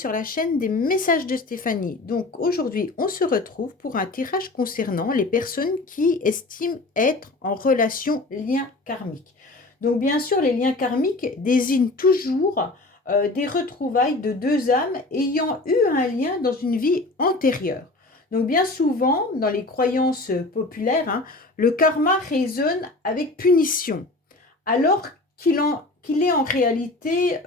sur la chaîne des messages de Stéphanie. Donc aujourd'hui, on se retrouve pour un tirage concernant les personnes qui estiment être en relation lien karmique. Donc bien sûr, les liens karmiques désignent toujours des retrouvailles de deux âmes ayant eu un lien dans une vie antérieure. Donc bien souvent, dans les croyances populaires, le karma résonne avec punition, alors qu'il est en réalité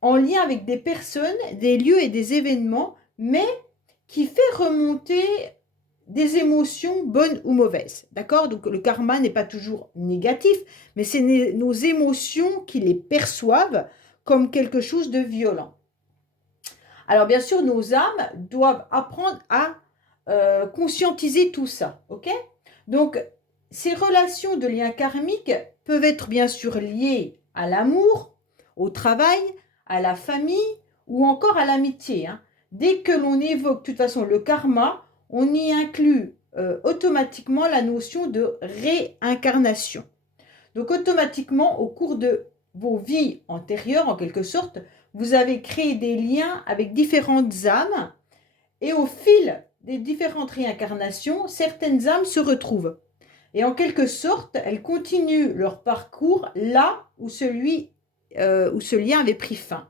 en lien avec des personnes, des lieux et des événements, mais qui fait remonter des émotions bonnes ou mauvaises. D'accord? Donc le karma n'est pas toujours négatif, mais c'est nos émotions qui les perçoivent comme quelque chose de violent. Alors bien sûr, nos âmes doivent apprendre à conscientiser tout ça. Ok? Donc ces relations de liens karmiques peuvent être bien sûr liées à l'amour, au travail, à la famille ou encore à l'amitié. Dès que l'on évoque de toute façon le karma, on y inclut automatiquement la notion de réincarnation. Donc automatiquement, au cours de vos vies antérieures, en quelque sorte, vous avez créé des liens avec différentes âmes et au fil des différentes réincarnations, certaines âmes se retrouvent. Et en quelque sorte, elles continuent leur parcours là où ce lien avait pris fin.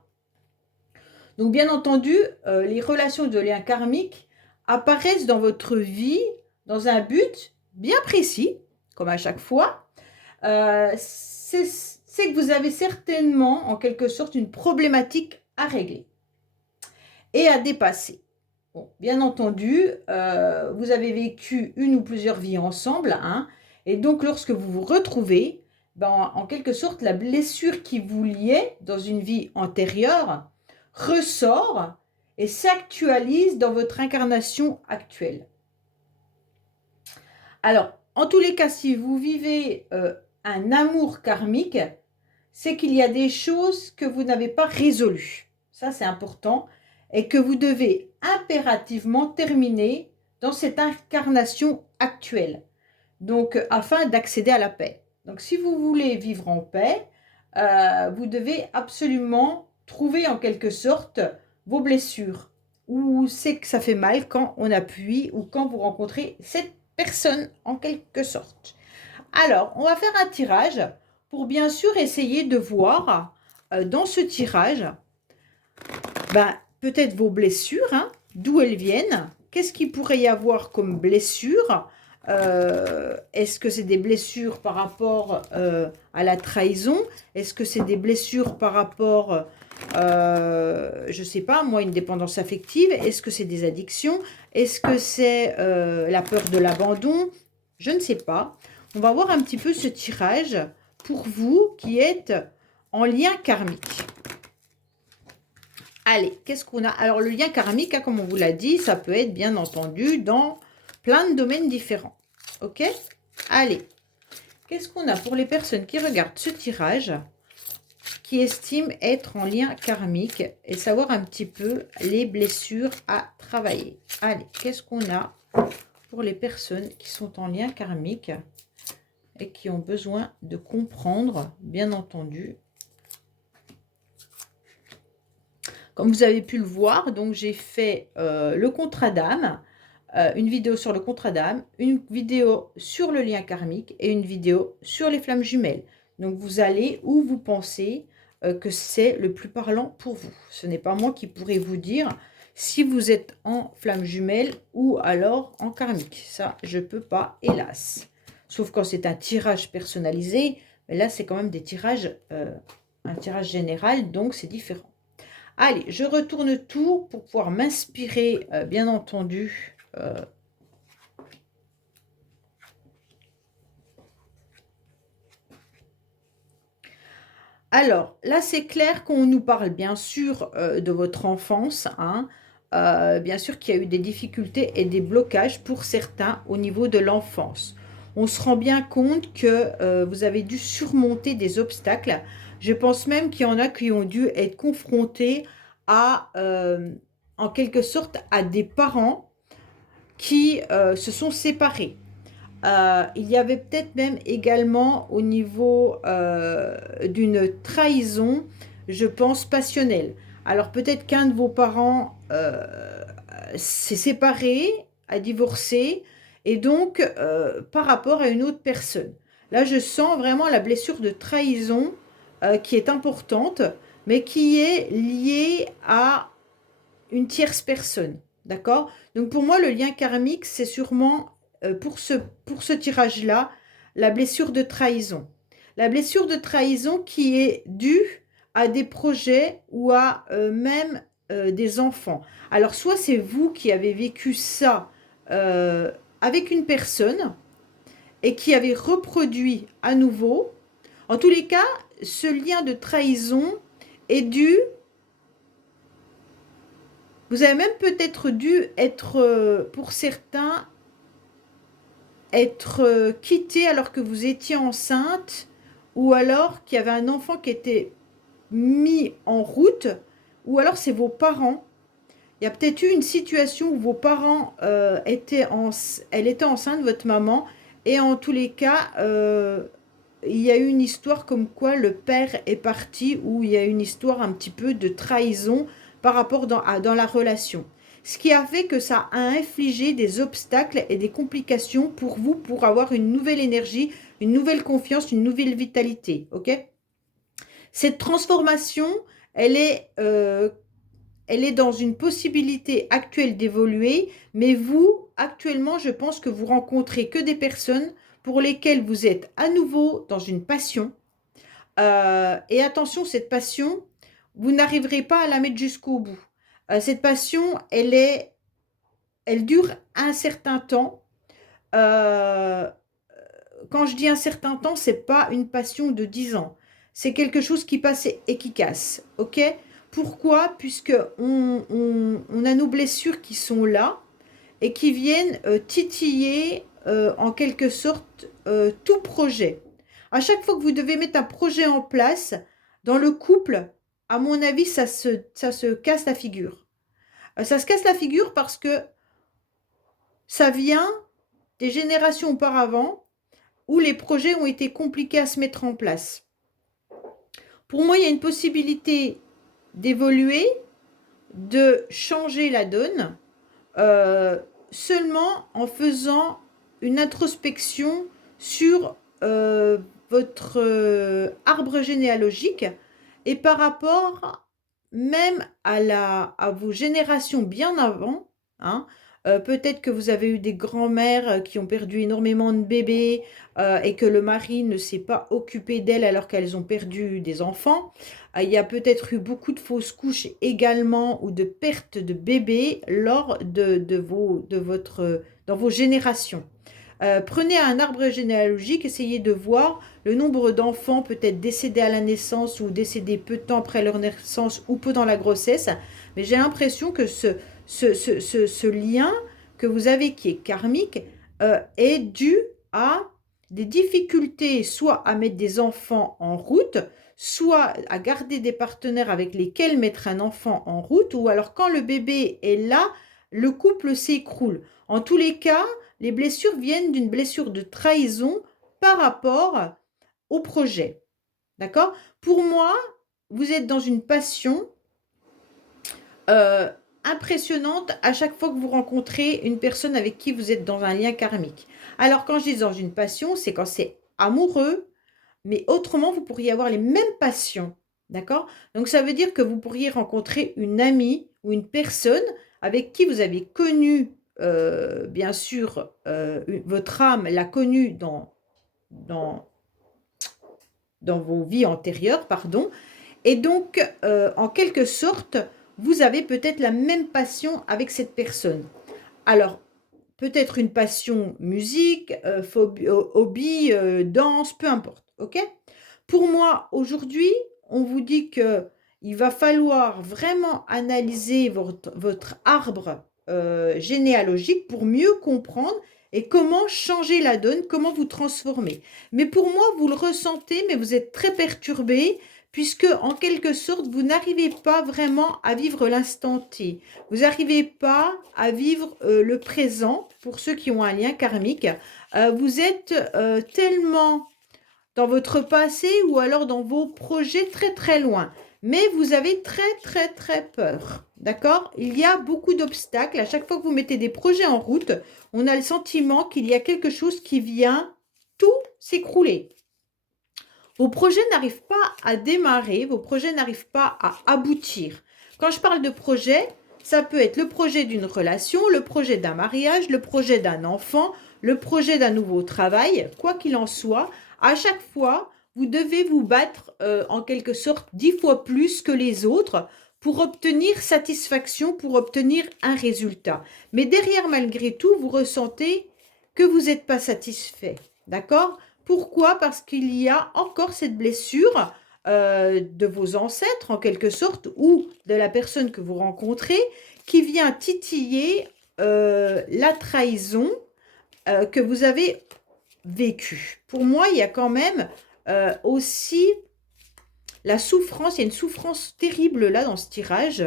Donc bien entendu, les relations de lien karmique apparaissent dans votre vie dans un but bien précis, comme à chaque fois. C'est que vous avez certainement, en quelque sorte, une problématique à régler et à dépasser. Bon, bien entendu, vous avez vécu une ou plusieurs vies ensemble, et donc lorsque vous vous retrouvez, en quelque sorte, la blessure qui vous liait dans une vie antérieure ressort et s'actualise dans votre incarnation actuelle. Alors, en tous les cas, si vous vivez un amour karmique, c'est qu'il y a des choses que vous n'avez pas résolues. Ça, c'est important. Et que vous devez impérativement terminer dans cette incarnation actuelle. Donc, afin d'accéder à la paix. Donc, si vous voulez vivre en paix, vous devez absolument trouver en quelque sorte vos blessures. Où c'est que ça fait mal quand on appuie ou quand vous rencontrez cette personne en quelque sorte. Alors, on va faire un tirage pour bien sûr essayer de voir dans ce tirage peut-être vos blessures, d'où elles viennent, qu'est-ce qu'il pourrait y avoir comme blessures, est-ce que c'est des blessures par rapport à la trahison, est-ce que c'est des blessures par rapport, je ne sais pas, moi, une dépendance affective, est-ce que c'est des addictions, est-ce que c'est la peur de l'abandon, je ne sais pas. On va voir un petit peu ce tirage pour vous qui êtes en lien karmique. Allez, qu'est-ce qu'on a? Alors, le lien karmique, comme on vous l'a dit, ça peut être bien entendu dans plein de domaines différents. Ok? Allez, qu'est-ce qu'on a pour les personnes qui regardent ce tirage, qui estiment être en lien karmique et savoir un petit peu les blessures à travailler? Allez, qu'est-ce qu'on a pour les personnes qui sont en lien karmique et qui ont besoin de comprendre, bien entendu. Comme vous avez pu le voir, donc j'ai fait le contrat d'âme, une vidéo sur le contrat d'âme, une vidéo sur le lien karmique et une vidéo sur les flammes jumelles. Donc vous allez où vous pensez que c'est le plus parlant pour vous. Ce n'est pas moi qui pourrais vous dire si vous êtes en flamme jumelle ou alors en karmique. Ça, je ne peux pas, hélas. Sauf quand c'est un tirage personnalisé, mais là c'est quand même des tirages, un tirage général, donc c'est différent. Allez, je retourne tout pour pouvoir m'inspirer, bien entendu. Alors, là, c'est clair qu'on nous parle bien sûr de votre enfance. Bien sûr qu'il y a eu des difficultés et des blocages pour certains au niveau de l'enfance. On se rend bien compte que vous avez dû surmonter des obstacles. Je pense même qu'il y en a qui ont dû être confrontés à, en quelque sorte, à des parents qui se sont séparés. Il y avait peut-être même également au niveau d'une trahison, je pense, passionnelle. Alors peut-être qu'un de vos parents s'est séparé, a divorcé, et donc par rapport à une autre personne. Là, je sens vraiment la blessure de trahison qui est importante, mais qui est liée à une tierce personne. D'accord? Donc pour moi, le lien karmique, c'est sûrement pour ce tirage-là, la blessure de trahison. La blessure de trahison qui est due à des projets ou à même des enfants. Alors soit c'est vous qui avez vécu ça euh, avec une personne et qui avez reproduit à nouveau. En tous les cas, ce lien de trahison est dû. Vous avez même peut-être dû être, pour certains, être quitté alors que vous étiez enceinte, ou alors qu'il y avait un enfant qui était mis en route, ou alors c'est vos parents. Il y a peut-être eu une situation où vos parents elle était enceinte, votre maman, et en tous les cas, il y a eu une histoire comme quoi le père est parti, ou il y a une histoire un petit peu de trahison par rapport dans la relation. Ce qui a fait que ça a infligé des obstacles et des complications pour vous, pour avoir une nouvelle énergie, une nouvelle confiance, une nouvelle vitalité. Ok? Cette transformation, elle est, euh, elle est dans une possibilité actuelle d'évoluer, mais vous, actuellement, je pense que vous rencontrez que des personnes pour lesquelles vous êtes à nouveau dans une passion. Et attention, cette passion, vous n'arriverez pas à la mettre jusqu'au bout. Cette passion, elle dure un certain temps. Euh, Quand je dis un certain temps, c'est pas une passion de 10 ans. C'est quelque chose qui passe et qui casse. Ok? Pourquoi? Puisque on a nos blessures qui sont là et qui viennent titiller en quelque sorte tout projet. À chaque fois que vous devez mettre un projet en place, dans le couple, à mon avis, ça se casse la figure. Ça se casse la figure parce que ça vient des générations auparavant où les projets ont été compliqués à se mettre en place. Pour moi, il y a une possibilité d'évoluer, de changer la donne, euh, seulement en faisant une introspection sur votre arbre généalogique et par rapport même à vos générations bien avant, hein. Peut-être que vous avez eu des grands-mères qui ont perdu énormément de bébés et que le mari ne s'est pas occupé d'elles alors qu'elles ont perdu des enfants. Il y a peut-être eu beaucoup de fausses couches également ou de pertes de bébés lors dans vos générations. Prenez un arbre généalogique, essayez de voir le nombre d'enfants peut-être décédés à la naissance ou décédés peu de temps après leur naissance ou peu dans la grossesse. Mais j'ai l'impression que ce lien que vous avez qui est karmique est dû à des difficultés, soit à mettre des enfants en route, soit à garder des partenaires avec lesquels mettre un enfant en route, ou alors quand le bébé est là, le couple s'écroule. En tous les cas, les blessures viennent d'une blessure de trahison par rapport au projet. D'accord? Pour moi, vous êtes dans une passion euh, impressionnante à chaque fois que vous rencontrez une personne avec qui vous êtes dans un lien karmique. Alors, quand je dis dans une passion, c'est quand c'est amoureux, mais autrement, vous pourriez avoir les mêmes passions. D'accord? Donc, ça veut dire que vous pourriez rencontrer une amie ou une personne avec qui vous avez connu, bien sûr, votre âme l'a connue dans, dans vos vies antérieures, pardon. Et donc, en quelque sorte, vous avez peut-être la même passion avec cette personne. Alors, peut-être une passion musique, hobby, danse, peu importe. OK? Pour moi, aujourd'hui, on vous dit que il va falloir vraiment analyser votre arbre généalogique pour mieux comprendre et comment changer la donne, comment vous transformer. Mais pour moi, vous le ressentez, mais vous êtes très perturbé puisque en quelque sorte, vous n'arrivez pas vraiment à vivre l'instant T. Vous n'arrivez pas à vivre le présent pour ceux qui ont un lien karmique. Vous êtes tellement dans votre passé ou alors dans vos projets très très loin. mais vous avez très, très, très peur. D'accord? Il y a beaucoup d'obstacles. À chaque fois que vous mettez des projets en route, on a le sentiment qu'il y a quelque chose qui vient tout s'écrouler. Vos projets n'arrivent pas à démarrer, vos projets n'arrivent pas à aboutir. Quand je parle de projet, ça peut être le projet d'une relation, le projet d'un mariage, le projet d'un enfant, le projet d'un nouveau travail, quoi qu'il en soit. À chaque fois, vous devez vous battre en quelque sorte 10 fois plus que les autres pour obtenir satisfaction, pour obtenir un résultat. Mais derrière, malgré tout, vous ressentez que vous n'êtes pas satisfait. D'accord? Pourquoi? Parce qu'il y a encore cette blessure de vos ancêtres, en quelque sorte, ou de la personne que vous rencontrez, qui vient titiller la trahison que vous avez vécue. Pour moi, il y a quand même aussi la souffrance, il y a une souffrance terrible là dans ce tirage,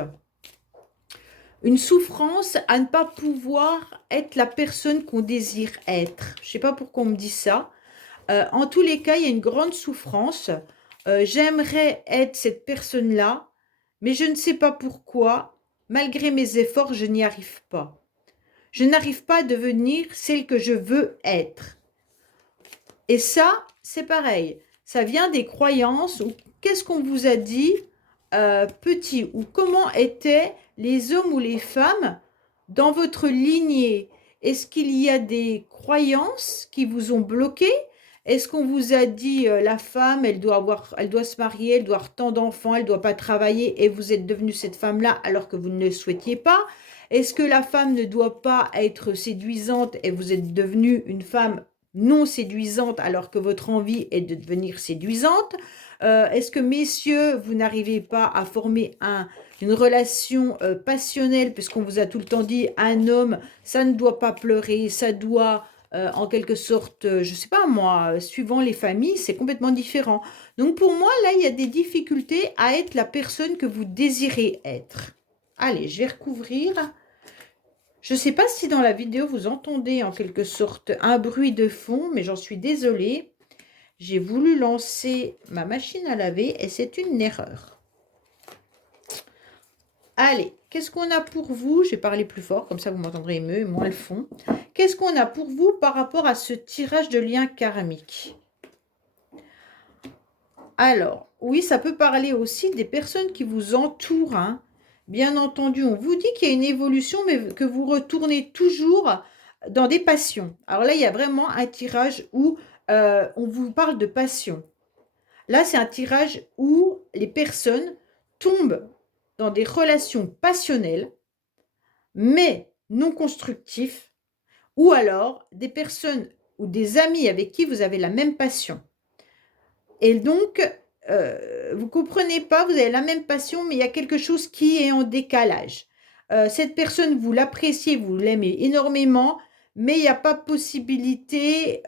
une souffrance à ne pas pouvoir être la personne qu'on désire être. Je ne sais pas pourquoi on me dit ça. En tous les cas, il y a une grande souffrance. J'aimerais être cette personne-là, mais je ne sais pas pourquoi, malgré mes efforts, je n'y arrive pas. Je n'arrive pas à devenir celle que je veux être. Et ça, c'est pareil. Ça vient des croyances ou qu'est-ce qu'on vous a dit petit ou comment étaient les hommes ou les femmes dans votre lignée. Est-ce qu'il y a des croyances qui vous ont bloqué? Est-ce qu'on vous a dit la femme, elle doit se marier, elle doit avoir tant d'enfants, elle ne doit pas travailler et vous êtes devenue cette femme-là alors que vous ne le souhaitiez pas? Est-ce que la femme ne doit pas être séduisante et vous êtes devenue une femme non séduisante alors que votre envie est de devenir séduisante? Est-ce que, messieurs, vous n'arrivez pas à former une relation passionnelle, puisqu'on vous a tout le temps dit, un homme, ça ne doit pas pleurer, ça doit, en quelque sorte, je ne sais pas moi, suivant les familles, c'est complètement différent. Donc pour moi, là, il y a des difficultés à être la personne que vous désirez être. Allez, je vais recouvrir. Je ne sais pas si dans la vidéo, vous entendez en quelque sorte un bruit de fond, mais j'en suis désolée. J'ai voulu lancer ma machine à laver et c'est une erreur. Allez, qu'est-ce qu'on a pour vous? Je vais parler plus fort, comme ça vous m'entendrez mieux, moins le fond. Qu'est-ce qu'on a pour vous par rapport à ce tirage de lien karmique? Alors, oui, ça peut parler aussi des personnes qui vous entourent, hein. Bien entendu, on vous dit qu'il y a une évolution, mais que vous retournez toujours dans des passions. Alors là, il y a vraiment un tirage où on vous parle de passion. Là, c'est un tirage où les personnes tombent dans des relations passionnelles, mais non constructives, ou alors des personnes ou des amis avec qui vous avez la même passion. Et donc, vous ne comprenez pas, vous avez la même passion, mais il y a quelque chose qui est en décalage. Cette personne, vous l'appréciez, vous l'aimez énormément, mais il n'y a pas possibilité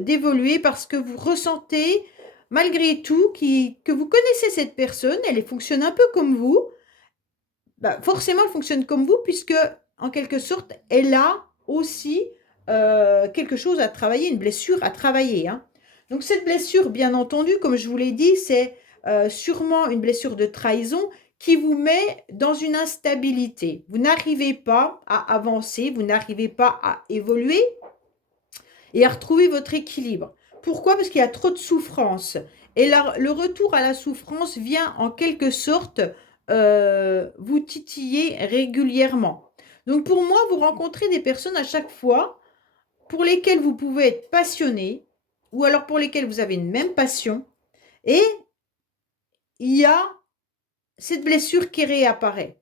d'évoluer parce que vous ressentez, malgré tout, que vous connaissez cette personne, elle fonctionne un peu comme vous. Bah, forcément, elle fonctionne comme vous, puisque, en quelque sorte, elle a aussi quelque chose à travailler, une blessure à travailler, hein. Donc, cette blessure, bien entendu, comme je vous l'ai dit, c'est sûrement une blessure de trahison qui vous met dans une instabilité. Vous n'arrivez pas à avancer, vous n'arrivez pas à évoluer et à retrouver votre équilibre. Pourquoi? Parce qu'il y a trop de souffrance. Et là, le retour à la souffrance vient en quelque sorte vous titiller régulièrement. Donc pour moi, vous rencontrez des personnes à chaque fois pour lesquelles vous pouvez être passionné ou alors pour lesquelles vous avez une même passion et il y a cette blessure qui réapparaît.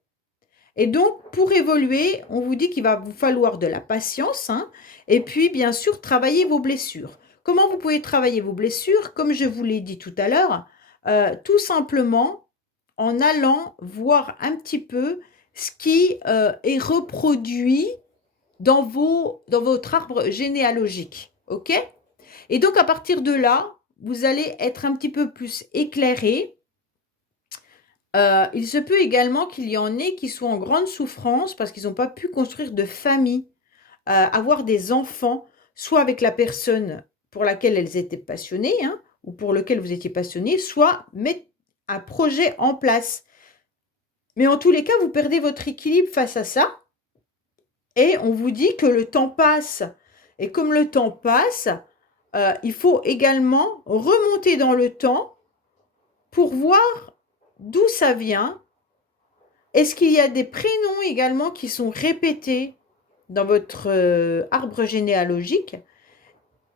Et donc, pour évoluer, on vous dit qu'il va vous falloir de la patience, hein, et puis, bien sûr, travailler vos blessures. Comment vous pouvez travailler vos blessures? Comme je vous l'ai dit tout à l'heure, tout simplement en allant voir un petit peu ce qui est reproduit dans votre arbre généalogique. OK? Et donc, à partir de là, vous allez être un petit peu plus éclairé. Il se peut également qu'il y en ait qui soient en grande souffrance parce qu'ils n'ont pas pu construire de famille, avoir des enfants, soit avec la personne pour laquelle elles étaient passionnées, hein, ou pour lequel vous étiez passionné, soit un projet en place. Mais en tous les cas, vous perdez votre équilibre face à ça et on vous dit que le temps passe. Et comme le temps passe, il faut également remonter dans le temps pour voir d'où ça vient. Est-ce qu'il y a des prénoms également qui sont répétés dans votre arbre généalogique?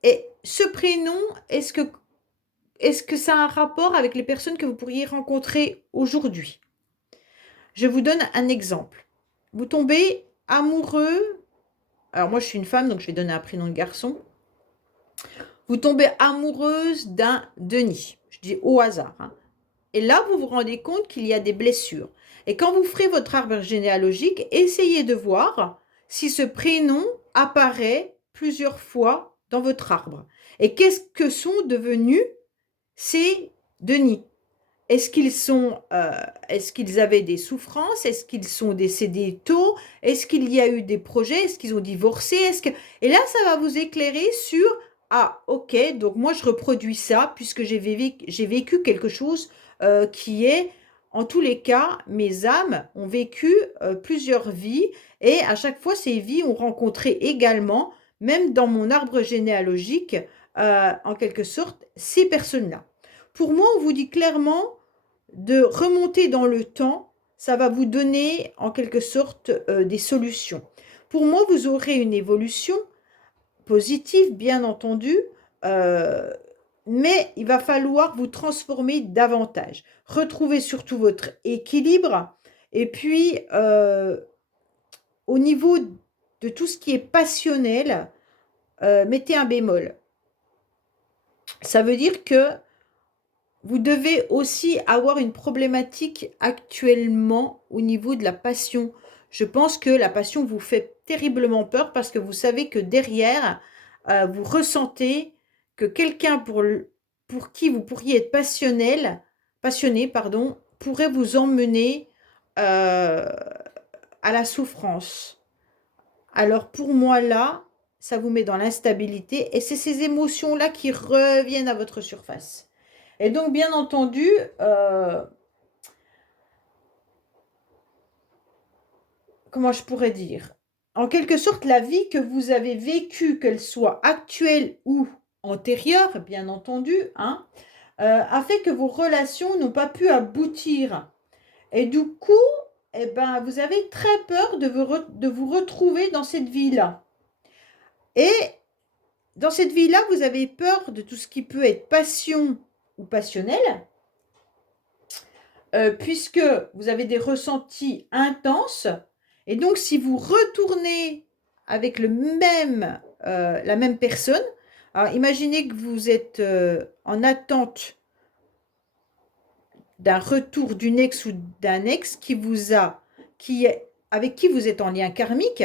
Et ce prénom, est-ce que ça a un rapport avec les personnes que vous pourriez rencontrer aujourd'hui? Je vous donne un exemple. Vous tombez amoureux, alors moi je suis une femme, donc je vais donner un prénom de garçon. Vous tombez amoureuse d'un Denis, je dis au hasard, hein. Et là, vous vous rendez compte qu'il y a des blessures. Et quand vous ferez votre arbre généalogique, essayez de voir si ce prénom apparaît plusieurs fois dans votre arbre. Et qu'est-ce que sont devenus ces Denis? Est-ce qu'ils avaient des souffrances? Est-ce qu'ils sont décédés tôt? Est-ce qu'il y a eu des projets? Est-ce qu'ils ont divorcé? Et là, ça va vous éclairer sur, ah, ok, donc moi je reproduis ça puisque j'ai vécu quelque chose qui est, en tous les cas, mes âmes ont vécu plusieurs vies et à chaque fois, ces vies ont rencontré également, même dans mon arbre généalogique, en quelque sorte, ces personnes-là. Pour moi, on vous dit clairement de remonter dans le temps, ça va vous donner en quelque sorte des solutions. Pour moi, vous aurez une évolution positive, bien entendu, euh, mais il va falloir vous transformer davantage. Retrouver surtout votre équilibre et puis au niveau de tout ce qui est passionnel, mettez un bémol. Ça veut dire que vous devez aussi avoir une problématique actuellement au niveau de la passion. Je pense que la passion vous fait terriblement peur parce que vous savez que derrière, vous ressentez que quelqu'un pour qui vous pourriez être passionné, pardon, pourrait vous emmener euh, à la souffrance. Alors pour moi là, ça vous met dans l'instabilité et c'est ces émotions-là qui reviennent à votre surface. Et donc, bien entendu, euh, comment je pourrais dire? En quelque sorte, la vie que vous avez vécue, qu'elle soit actuelle ou antérieure, bien entendu, hein, a fait que vos relations n'ont pas pu aboutir. Et du coup, eh ben, vous avez très peur de vous retrouver dans cette vie-là. Et dans cette vie-là, vous avez peur de tout ce qui peut être passion ou passionnel, puisque vous avez des ressentis intenses. Et donc, si vous retournez avec la même personne, alors imaginez que vous êtes en attente d'un retour d'une ex ou d'un ex avec qui vous êtes en lien karmique.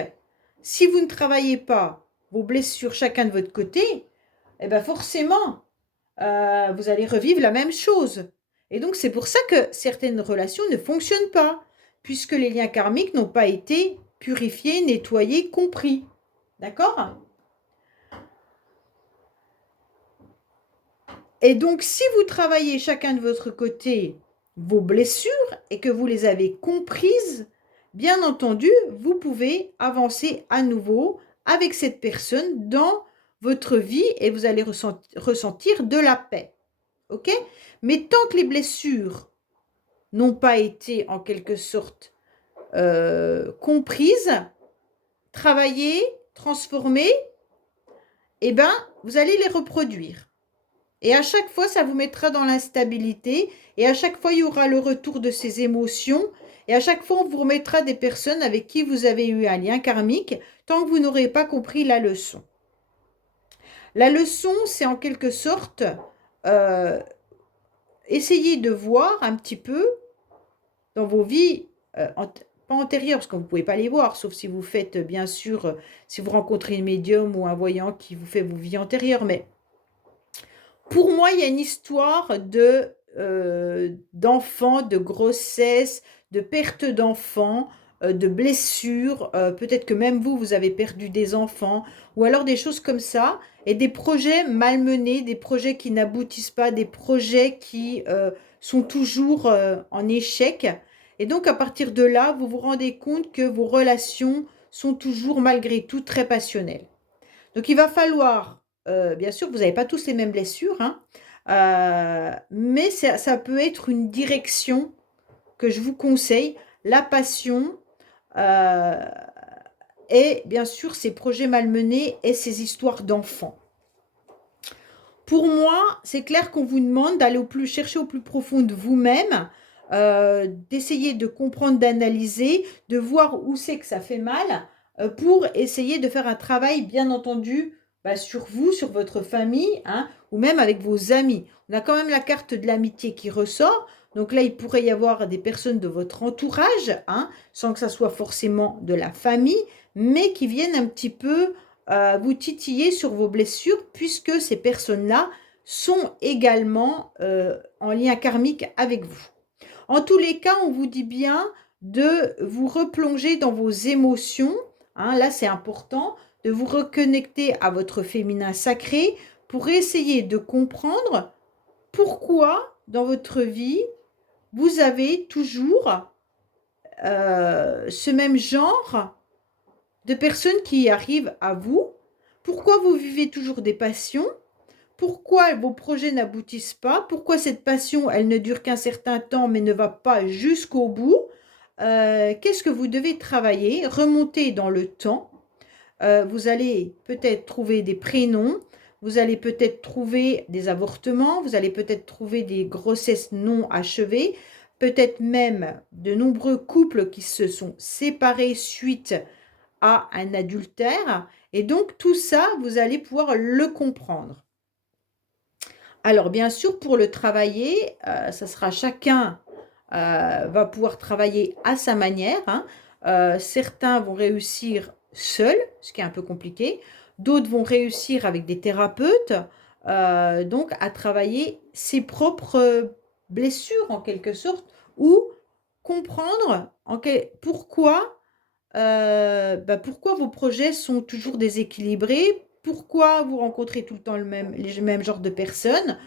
Si vous ne travaillez pas vos blessures chacun de votre côté, eh ben forcément, vous allez revivre la même chose. Et donc, c'est pour ça que certaines relations ne fonctionnent pas, puisque les liens karmiques n'ont pas été purifiés, nettoyés, compris. D'accord? Et donc, si vous travaillez chacun de votre côté vos blessures et que vous les avez comprises, bien entendu, vous pouvez avancer à nouveau avec cette personne dans votre vie et vous allez ressentir de la paix. OK? Mais tant que les blessures n'ont pas été en quelque sorte comprises, travaillées, transformées, eh ben, vous allez les reproduire. Et à chaque fois, ça vous mettra dans l'instabilité. Et à chaque fois, il y aura le retour de ces émotions. Et à chaque fois, on vous remettra des personnes avec qui vous avez eu un lien karmique tant que vous n'aurez pas compris la leçon. La leçon, c'est en quelque sorte euh, essayer de voir un petit peu dans vos vies, pas antérieures, parce que vous ne pouvez pas les voir, sauf si vous faites, bien sûr, si vous rencontrez une médium ou un voyant qui vous fait vos vies antérieures. Mais pour moi, il y a une histoire d'enfants, de grossesse, de perte d'enfants, de blessures. Peut-être que même vous, vous avez perdu des enfants, ou alors des choses comme ça, et des projets malmenés, des projets qui n'aboutissent pas, des projets qui sont toujours en échec. Et donc, à partir de là, vous vous rendez compte que vos relations sont toujours, malgré tout, très passionnelles. Donc, il va falloir, bien sûr, vous n'avez pas tous les mêmes blessures, hein, mais ça peut être une direction que je vous conseille, la passion, euh, et bien sûr ces projets malmenés et ces histoires d'enfants. Pour moi, c'est clair qu'on vous demande d'aller chercher au plus profond de vous-même, d'essayer de comprendre, d'analyser, de voir où c'est que ça fait mal, pour essayer de faire un travail, bien entendu, bah, sur vous, sur votre famille, hein, ou même avec vos amis. On a quand même la carte de l'amitié qui ressort. Donc là, il pourrait y avoir des personnes de votre entourage, hein, sans que ça soit forcément de la famille, mais qui viennent un petit peu vous titiller sur vos blessures, puisque ces personnes-là sont également en lien karmique avec vous. En tous les cas, on vous dit bien de vous replonger dans vos émotions. Hein, là, c'est important de vous reconnecter à votre féminin sacré pour essayer de comprendre pourquoi dans votre vie, vous avez toujours ce même genre de personnes qui arrivent à vous. Pourquoi vous vivez toujours des passions? Pourquoi vos projets n'aboutissent pas? Pourquoi cette passion, elle ne dure qu'un certain temps mais ne va pas jusqu'au bout? Qu'est-ce que vous devez travailler? Remonter dans le temps. Vous allez peut-être trouver des prénoms, vous allez peut-être trouver des avortements, vous allez peut-être trouver des grossesses non achevées, peut-être même de nombreux couples qui se sont séparés suite à un adultère. Et donc tout ça, vous allez pouvoir le comprendre. Alors bien sûr, pour le travailler, ça sera chacun va pouvoir travailler à sa manière. Hein. Certains vont réussir seuls, ce qui est un peu compliqué. D'autres vont réussir avec des thérapeutes, donc à travailler ses propres blessures en quelque sorte, ou comprendre pourquoi pourquoi vos projets sont toujours déséquilibrés, pourquoi vous rencontrez tout le temps les mêmes genres de personnes,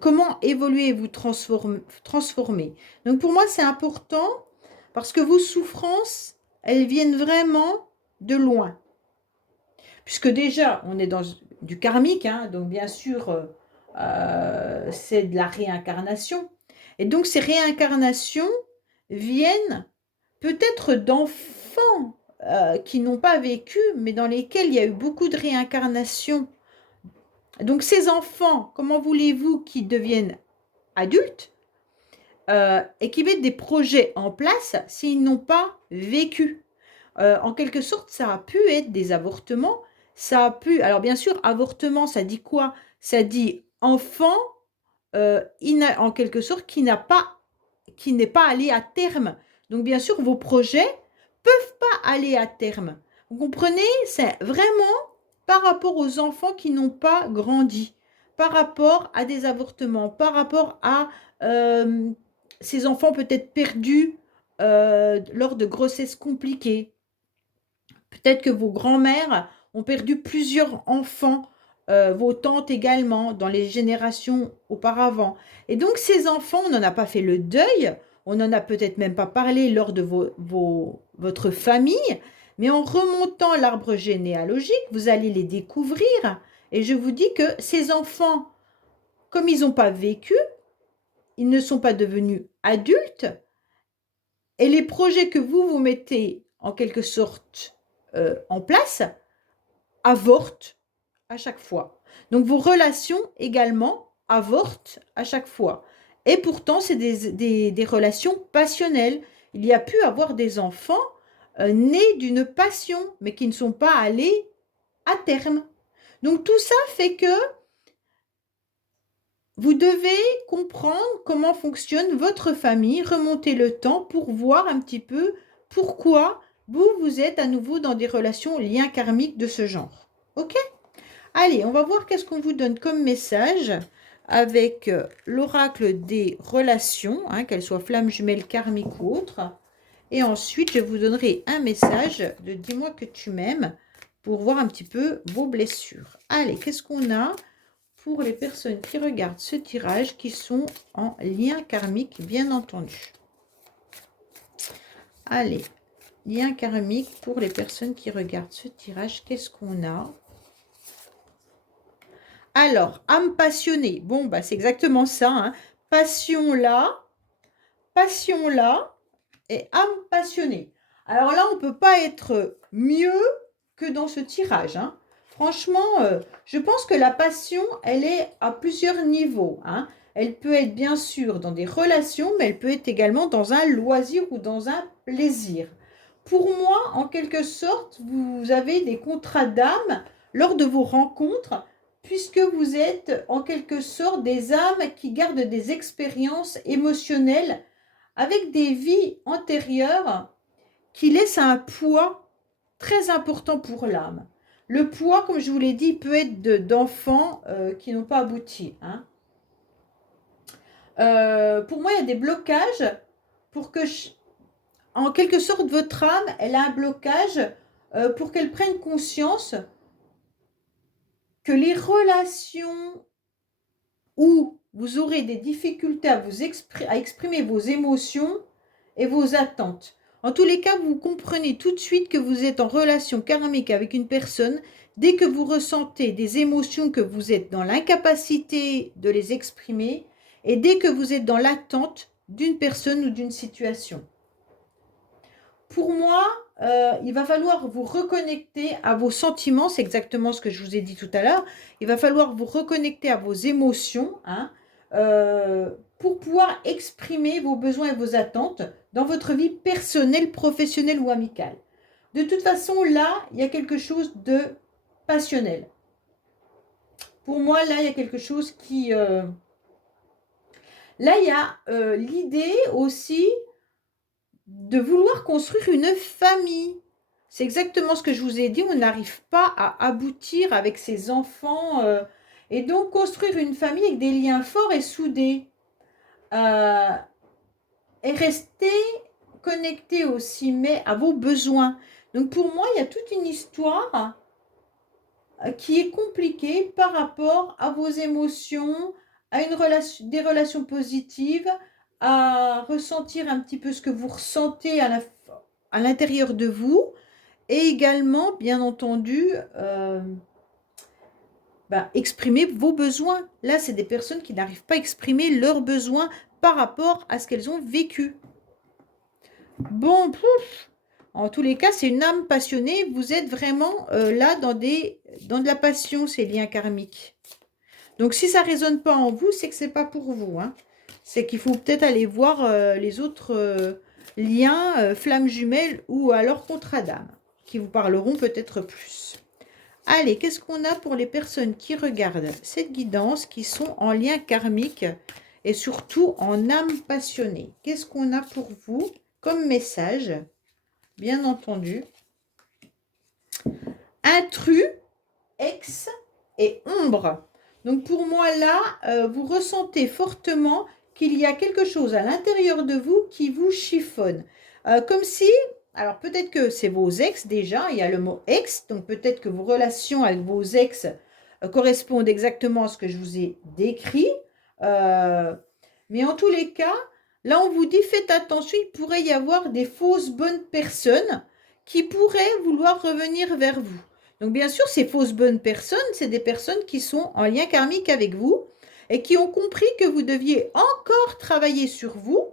comment évoluer et vous transformer. Donc pour moi, c'est important parce que vos souffrances, elles viennent vraiment de loin. Puisque déjà, on est dans du karmique, hein, donc bien sûr, c'est de la réincarnation. Et donc ces réincarnations viennent peut-être d'enfants qui n'ont pas vécu, mais dans lesquels il y a eu beaucoup de réincarnations. Donc ces enfants, comment voulez-vous qu'ils deviennent adultes et qu'ils mettent des projets en place s'ils n'ont pas vécu? En quelque sorte, ça a pu être des avortements. Ça a pu. Alors bien sûr, avortement, ça dit quoi? Ça dit enfant, en quelque sorte, qui n'est pas allé à terme. Donc bien sûr, vos projets peuvent pas aller à terme. Vous comprenez? C'est vraiment par rapport aux enfants qui n'ont pas grandi, par rapport à des avortements, par rapport à ces enfants peut-être perdus lors de grossesses compliquées. Peut-être que vos grands-mères ont perdu plusieurs enfants, vos tantes également, dans les générations auparavant. Et donc ces enfants, on n'en a pas fait le deuil, on n'en a peut-être même pas parlé lors de votre famille, mais en remontant l'arbre généalogique, vous allez les découvrir. Et je vous dis que ces enfants, comme ils n'ont pas vécu, ils ne sont pas devenus adultes, et les projets que vous mettez en quelque sorte en place avortent à chaque fois. Donc vos relations également avortent à chaque fois. Et pourtant, c'est des relations passionnelles. Il y a pu avoir des enfants nés d'une passion, mais qui ne sont pas allés à terme. Donc tout ça fait que vous devez comprendre comment fonctionne votre famille, remonter le temps pour voir un petit peu pourquoi vous êtes à nouveau dans des relations liens karmiques de ce genre. Ok? Allez, on va voir qu'est-ce qu'on vous donne comme message avec l'oracle des relations, hein, qu'elles soient flammes jumelles, karmiques ou autres. Et ensuite, je vous donnerai un message de dis-moi que tu m'aimes pour voir un petit peu vos blessures. Allez, qu'est-ce qu'on a pour les personnes qui regardent ce tirage, qui sont en lien karmique, bien entendu. Allez, lien karmique pour les personnes qui regardent ce tirage, qu'est-ce qu'on a? Alors, âme passionnée. Bon, bah, c'est exactement ça. Hein. Passion là et âme passionnée. Alors là, on ne peut pas être mieux que dans ce tirage. Hein. Franchement, je pense que la passion, elle est à plusieurs niveaux. Hein. Elle peut être bien sûr dans des relations, mais elle peut être également dans un loisir ou dans un plaisir. Pour moi, en quelque sorte, vous avez des contrats d'âme lors de vos rencontres, puisque vous êtes en quelque sorte des âmes qui gardent des expériences émotionnelles avec des vies antérieures qui laissent un poids très important pour l'âme. Le poids, comme je vous l'ai dit, peut être d'enfants qui n'ont pas abouti. Hein. Pour moi, il y a des blocages pour que, en quelque sorte, votre âme, elle a un blocage pour qu'elle prenne conscience que les relations où vous aurez des difficultés à exprimer vos émotions et vos attentes. En tous les cas, vous comprenez tout de suite que vous êtes en relation karmique avec une personne dès que vous ressentez des émotions que vous êtes dans l'incapacité de les exprimer et dès que vous êtes dans l'attente d'une personne ou d'une situation. Pour moi, il va falloir vous reconnecter à vos sentiments, c'est exactement ce que je vous ai dit tout à l'heure. Il va falloir vous reconnecter à vos émotions hein, pour pouvoir exprimer vos besoins et vos attentes dans votre vie personnelle, professionnelle ou amicale. De toute façon, là, il y a quelque chose de passionnel. Pour moi, là, il y a quelque chose qui... Là, il y a l'idée aussi de vouloir construire une famille. C'est exactement ce que je vous ai dit, on n'arrive pas à aboutir avec ses enfants. Et donc, construire une famille avec des liens forts et soudés. Et rester connecté aussi, mais à vos besoins. Donc, pour moi, il y a toute une histoire qui est compliquée par rapport à vos émotions, à des relations positives, à ressentir un petit peu ce que vous ressentez à l'intérieur de vous et également, bien entendu, exprimer vos besoins. Là, c'est des personnes qui n'arrivent pas à exprimer leurs besoins par rapport à ce qu'elles ont vécu. Bon, en tous les cas, c'est une âme passionnée. Vous êtes vraiment là dans de la passion, ces liens karmiques. Donc, si ça ne résonne pas en vous, c'est que ce n'est pas pour vous. Hein. C'est qu'il faut peut-être aller voir les autres liens, flammes jumelles ou alors contrats d'âme, qui vous parleront peut-être plus. Allez, qu'est-ce qu'on a pour les personnes qui regardent cette guidance, qui sont en lien karmique et surtout en âme passionnée? Qu'est-ce qu'on a pour vous comme message? Bien entendu. Intrus, ex et ombre. Donc pour moi là, vous ressentez fortement qu'il y a quelque chose à l'intérieur de vous qui vous chiffonne. Comme si, alors peut-être que c'est vos ex déjà, il y a le mot ex, donc peut-être que vos relations avec vos ex correspondent exactement à ce que je vous ai décrit. Mais en tous les cas, là on vous dit faites attention, il pourrait y avoir des fausses bonnes personnes qui pourraient vouloir revenir vers vous. Donc, bien sûr, ces fausses bonnes personnes, c'est des personnes qui sont en lien karmique avec vous et qui ont compris que vous deviez encore travailler sur vous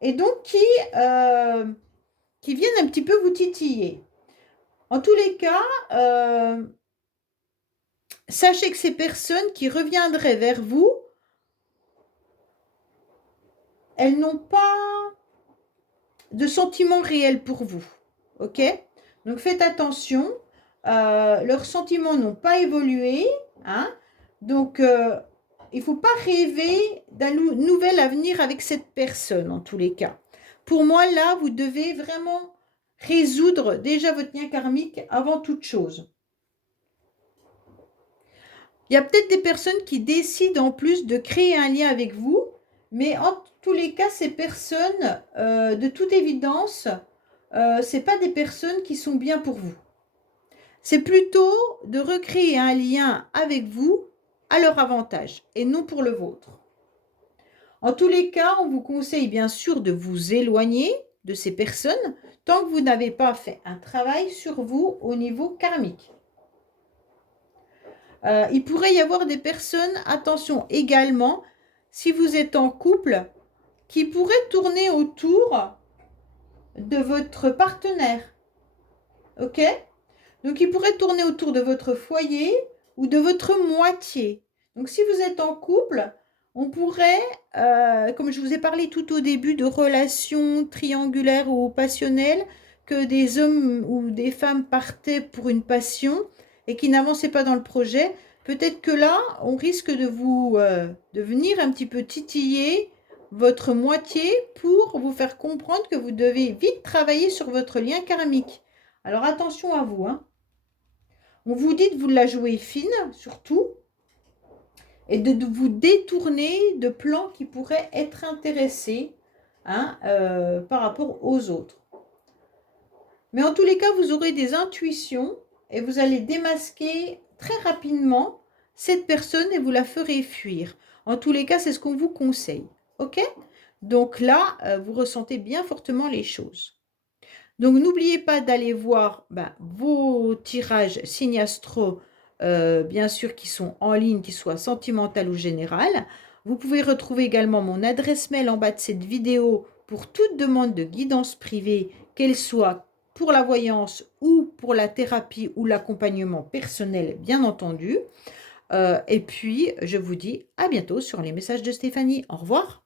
et donc qui viennent un petit peu vous titiller. En tous les cas, sachez que ces personnes qui reviendraient vers vous, elles n'ont pas de sentiments réels pour vous. Ok? Donc, faites attention. Leurs sentiments n'ont pas évolué. Hein? Donc, il ne faut pas rêver d'un nouvel avenir avec cette personne, en tous les cas. Pour moi, là, vous devez vraiment résoudre déjà votre lien karmique avant toute chose. Il y a peut-être des personnes qui décident en plus de créer un lien avec vous, mais en tous les cas, ces personnes, de toute évidence, ce n'est pas des personnes qui sont bien pour vous. C'est plutôt de recréer un lien avec vous à leur avantage et non pour le vôtre. En tous les cas, on vous conseille bien sûr de vous éloigner de ces personnes tant que vous n'avez pas fait un travail sur vous au niveau karmique. Il pourrait y avoir des personnes, attention également, si vous êtes en couple, qui pourraient tourner autour de votre partenaire. Ok? Donc, il pourrait tourner autour de votre foyer ou de votre moitié. Donc, si vous êtes en couple, on pourrait, comme je vous ai parlé tout au début, de relations triangulaires ou passionnelles, que des hommes ou des femmes partaient pour une passion et qui n'avançaient pas dans le projet. Peut-être que là, on risque de venir un petit peu titiller votre moitié pour vous faire comprendre que vous devez vite travailler sur votre lien karmique. Alors attention à vous, hein. On vous dit de vous la jouer fine, surtout, et de vous détourner de plans qui pourraient être intéressés, hein, par rapport aux autres. Mais en tous les cas, vous aurez des intuitions et vous allez démasquer très rapidement cette personne et vous la ferez fuir. En tous les cas, c'est ce qu'on vous conseille. OK? Donc là, vous ressentez bien fortement les choses. Donc, n'oubliez pas d'aller voir vos tirages signe astro, bien sûr, qui sont en ligne, qui soient sentimentales ou générales. Vous pouvez retrouver également mon adresse mail en bas de cette vidéo pour toute demande de guidance privée, qu'elle soit pour la voyance ou pour la thérapie ou l'accompagnement personnel, bien entendu. Et puis, je vous dis à bientôt sur les messages de Stéphanie. Au revoir.